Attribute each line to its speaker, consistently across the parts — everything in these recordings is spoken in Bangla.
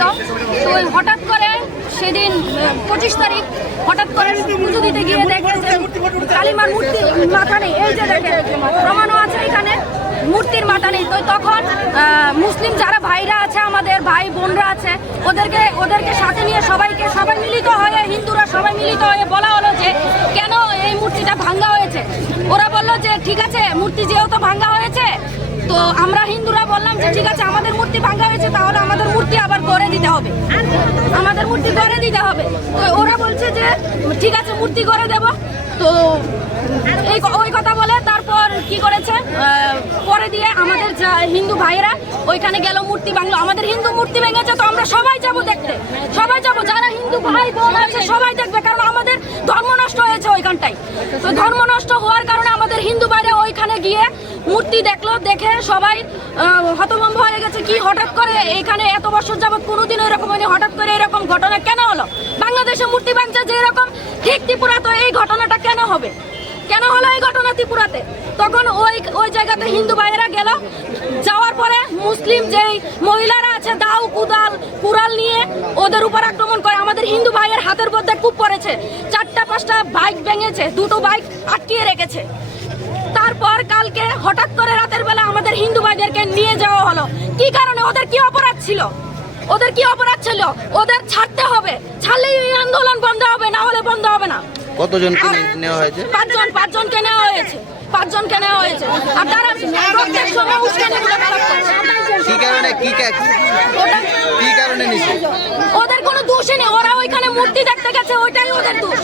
Speaker 1: স্থাপিত তো ওই হঠাৎ করে সেদিন পঁচিশ তারিখ হঠাৎ করে পুজো দিতে গিয়ে দেখে যে কালীমার মূর্তি মাথা নেই। এই যে প্রমাণও আছে এখানে, মূর্তির মাথা নেই। তো তখন মুসলিম যারা ভাইরা আছে আমাদের, ভাই বোনরা আছে, ওদেরকে ওদেরকে সাথে নিয়ে সবাইকে, সবাই মিলিত হয়ে, হিন্দুরা সবাই মিলিত হয়ে বলা হলো যে, কেন এই মূর্তিটা ভাঙ্গা হয়েছে? ওরা বলল যে, ঠিক আছে, মূর্তি যেহেতু ভাঙ্গা হয়েছে, তো আমরা হিন্দুরা বললাম যে, ঠিক আছে, আমাদের আমাদের মূর্তি করে দিতে হবে। তো ওরা বলছে যে, ঠিক আছে, মূর্তি করে দেব। তো এই ওই কথা বলে তারপর কি করেছে? পরে দিয়ে আমাদের হিন্দু ভাইয়েরা ওইখানে গেল মূর্তি ভাঙলো। আমাদের হিন্দু মূর্তি ভেঙেছে তো আমরা সবাই যাব দেখতে। সবাই যাব, যারা হিন্দু ভাই বোন আছে সবাই দেখবে, কারণ আমাদের ধর্ম নষ্ট হয়েছে ওইখানটায়। তো ধর্ম নষ্ট হওয়ার কারণে আমাদের হিন্দু বাইরে ওইখানে গিয়ে মূর্তি দেখল, দেখে সবাই হতভম্ব হয়ে গেছে, কি হঠাৎ করে এখানে এত বছর যাবৎ কোনোদিন এরকম হয়নি, হঠাৎ করে এরকম ঘটনা কেন হলো? বাংলাদেশে মূর্তি ভাঙছে যে এরকম ঠিক ত্রিপুরা তো এই ঘটনাটা কেন হবে? কেন হলো এই ঘটনা ত্রিপুরাতে। তখন ওই ওই জায়গাতে হিন্দু ভাইয়েরা গেল। যাওয়ার পরে মুসলিম যেই মহিলারা আছে দাও কুদাল, কুড়াল নিয়ে ওদের উপর আক্রমণ করে। আমাদের হিন্দু ভাইয়ের হাতের মধ্যে কূপ পড়েছে। চারটা, পাঁচটা বাইক ভেঙেছে। দুটো বাইক আটকিয়ে রেখেছে। তারপর কালকে হঠাৎ করে রাতের বেলা আমাদের হিন্দু ভাইদেরকে নিয়ে যাওয়া হলো। কি কারণে? ওদের কি অপরাধ ছিল? ওদের কি অপরাধ ছিল? ওদের ছাড়তে হবে। ছাড়লেই এই আন্দোলন বন্ধ হবে, না হলে বন্ধ হবে না।
Speaker 2: কতজনকে নেওয়া হয়েছে?
Speaker 1: পাঁচজন পাঁচজনকে নেওয়া হয়েছে। পাঁচজনকে নেওয়া হয়েছে। আর তারা প্রত্যেক সময় উস্কানিমূলক
Speaker 2: কি কারণে? কি কি কারণে নিছে?
Speaker 1: ওদের কোনো দোষই নেই। ওরা ওইখানে মূর্তি দেখতে গেছে ওইটাই ওদের দোষ।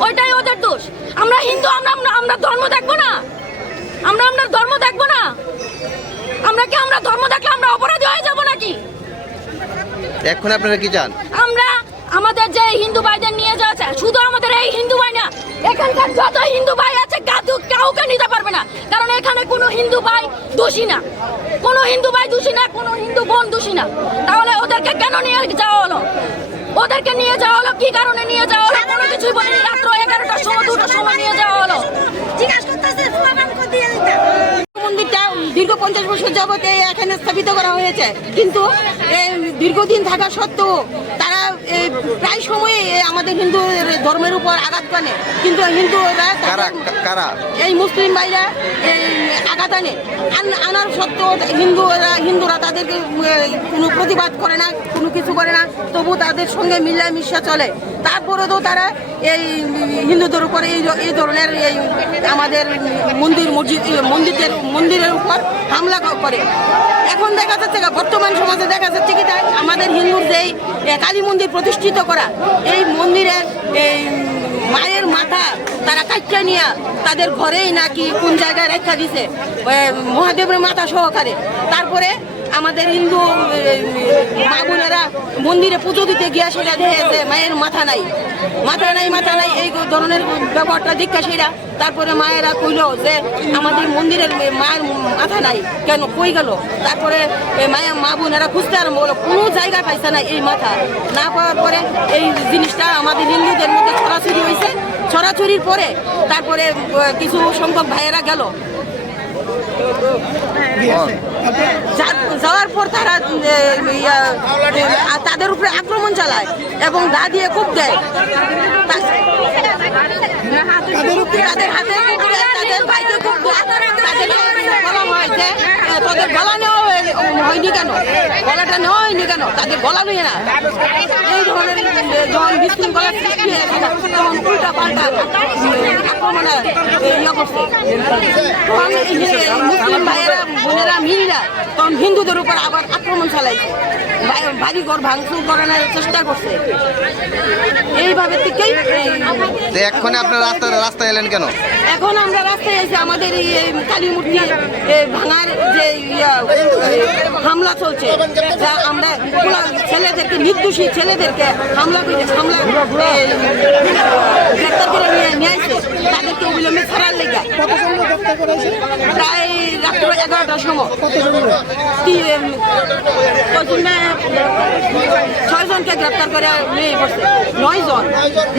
Speaker 1: ওইটাই ওদের দোষ। আমরা হিন্দু আমরা আমরা- ধর্ম দেখব না। আমরা আমরা ধর্ম দেখব না। আমরা কি আমরা ধর্ম দেখলে আমরা অপরাধী হয়ে যাব নাকি?
Speaker 2: এখন আপনারা কি চান?
Speaker 1: আমাদের যে হিন্দু ভাইদের নিয়ে যাওয়া আছে, শুধু আমাদের এই হিন্দু ভাই না এখানকার যত হিন্দু ভাই আছে কাউ- কাউকে নিতে পারবে না। কারণ এখানে কোনো হিন্দু ভাই দোষী না। কোনো হিন্দু ভাই দোষী না কোনো হিন্দু বোন দোষী না। তাহলে ওদেরকে কেন নিয়ে যাওয়া হলো? ওদেরকে নিয়ে যাওয়া হলো কি কারণে নিয়ে যাওয়া হলো? কোনো কিছুই বলিনি। রাত্র এগারোটার সময় দুটোর সময় নিয়ে যাওয়া হলো।
Speaker 3: জিজ্ঞাসা করতেছে প্রমাণ করে দিয়ে দিতে। মন্দিরটা দীর্ঘ পঞ্চাশ বছর যাবত এখানে স্থাপিত করা হয়েছে। কিন্তু এই দীর্ঘদিন থাকা সত্ত্বেও তারা প্রায় সময় আমাদের হিন্দু ধর্মের উপর আঘাত করে। কিন্তু হিন্দুরা
Speaker 2: কারা?
Speaker 3: এই মুসলিম ভাইরা এই আঘাত আনে। আন- আনার সত্ত্বেও হিন্দুরা হিন্দুরা তাদেরকে কোনো প্রতিবাদ করে না কোনো কিছু করে না। তবু তাদের সঙ্গে মিলামিশা চলে। তারপরে তো তারা এই হিন্দুদের উপরে এই এই ধরনের এই আমাদের মন্দির মসজিদ মন্দিরের মন্দিরের উপর হামলা করে। এখন দেখা যাচ্ছে বর্তমান সমাজে দেখা যাচ্ছে কি তাই? আমাদের হিন্দুর যেই কালী মন্দির প্রতিষ্ঠিত করা। এই মন্দিরের, এই মায়ের মাথা তারা কাটটা নিয়ে তাদের ঘরেই নাকি কোন জায়গায় রেখা দিছে মহাদেবের মাথা সহকারে। তারপরে আমাদের হিন্দু মা বোনেরা মন্দিরে পুজো দিতে গিয়া সেটা দেখে মায়ের মাথা নাই। মাথা নাই মাথা নাই, এই ধরনের ব্যাপারটা দীক্ষা সেরা তারপরে মায়েরা কইল যে আমাদের মন্দিরের মায়ের মাথা নাই। কেন? কই গেল? তারপরে মায়ের মা বোনেরা খুঁজতে আরম্ভ হলো কোনো জায়গা পাইছে না এই মাথা। না পাওয়ার পরে এই জিনিসটা আমাদের হিন্দুদের মধ্যে ছড়াছড়ি হয়েছে ছড়াছড়ির পরে তারপরে কিছু সংখ্যক ভাইয়েরা গেল। যাওয়ার পর তারা তাদের উপরে আক্রমণ চালায় এবং দা দিয়ে খুব দেয়। তা- তাদের হাতে তাদের ভাইকে হয় যে এ, গলা নেওয়া হয়নি কেন গলাটা নেওয়া হয়নি কেন তাকে গলা নিয়ে না এই ধরনের যখন সৃষ্টি হয়েছে তখন উল্টা পাল্টা ইয়ে তখন মুসলিম ভাইয়েরা বোনেরা তখন হিন্দুদের উপর আবার আক্রমণ চালাইছে বাড়ি- বাড়িঘর ভাঙচুর করানোর চেষ্টা করছে। এইভাবে থেকেই
Speaker 2: এক্ষণে আপনার রাস্তা রাস্তায় এলেন কেন?
Speaker 3: এখন আমরা রাস্তায় এসে আমাদের এই কালী মূর্তি ভাঙার যে হামলা চলছে যা আমরা ছেলেদেরকে নির্দোষী ছেলেদেরকে হামলা করে হামলা গ্রেপ্তার করে নিয়ে নিয়ে আসছে তাদেরকে অবিলম্বে ছাড়ার লেগে। প্রায় রাত্র এগারোটার সময় ছয়জনকে গ্রেপ্তার করে নিয়ে বসছে নয় জন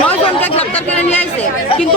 Speaker 3: নয় জনকে গ্রেপ্তার করে নিয়ে আসছে। কিন্তু